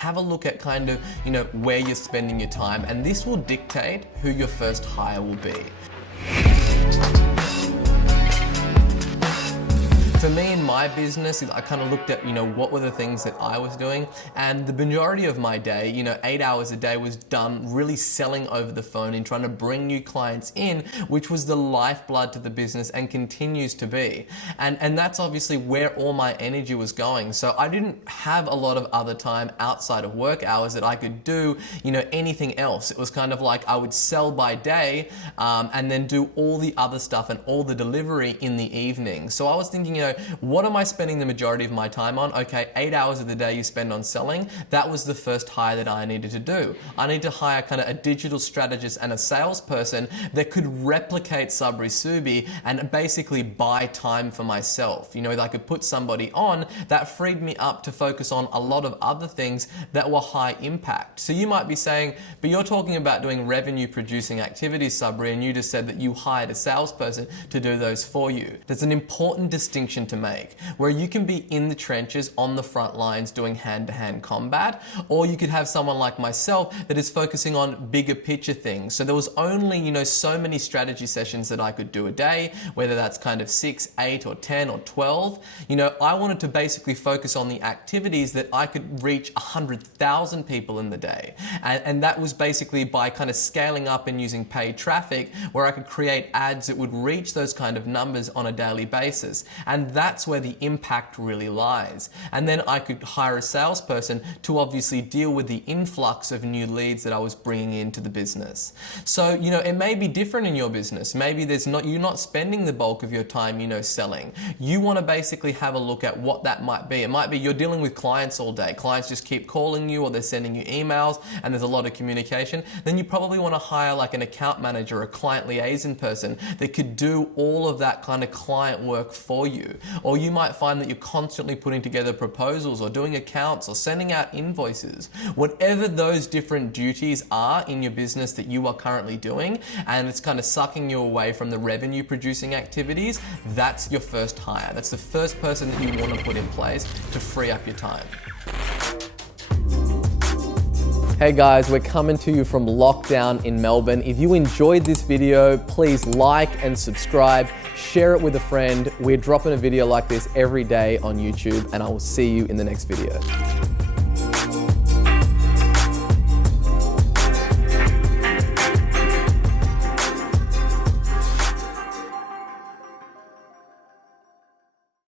have a look at kind of, where you're spending your time, and this will dictate who your first hire will be. For me in my business, I kind of looked at, what were the things that I was doing, and the majority of my day, 8 hours a day was done really selling over the phone and trying to bring new clients in, which was the lifeblood to the business and continues to be. And that's obviously where all my energy was going. So I didn't have a lot of other time outside of work hours that I could do, anything else. It was kind of like I would sell by day and then do all the other stuff and all the delivery in the evening. So I was thinking, what am I spending the majority of my time on? Okay, 8 hours of the day you spend on selling. That was the first hire that I needed to do. I need to hire kind of a digital strategist and a salesperson that could replicate Sabri Suby and basically buy time for myself. That I could put somebody on that freed me up to focus on a lot of other things that were high impact. So you might be saying, but you're talking about doing revenue producing activities, Sabri, and you just said that you hired a salesperson to do those for you. There's an important distinction to make, where you can be in the trenches on the front lines doing hand-to-hand combat, or you could have someone like myself that is focusing on bigger picture things. So there was only, so many strategy sessions that I could do a day, whether that's kind of 6, 8, or 10, or 12. I wanted to basically focus on the activities that I could reach 100,000 people in the day. And that was basically by kind of scaling up and using paid traffic, where I could create ads that would reach those kind of numbers on a daily basis. And that's where the impact really lies. And then I could hire a salesperson to obviously deal with the influx of new leads that I was bringing into the business. So, it may be different in your business. Maybe you're not spending the bulk of your time, selling. You want to basically have a look at what that might be. It might be you're dealing with clients all day. Clients just keep calling you, or they're sending you emails, and there's a lot of communication. Then you probably want to hire like an account manager, a client liaison person that could do all of that kind of client work for you. Or you might find that you're constantly putting together proposals or doing accounts or sending out invoices. Whatever those different duties are in your business that you are currently doing, and it's kind of sucking you away from the revenue producing activities, that's your first hire. That's the first person that you want to put in place to free up your time. Hey guys, we're coming to you from lockdown in Melbourne. If you enjoyed this video, please like and subscribe, share it with a friend. We're dropping a video like this every day on YouTube, and I will see you in the next video.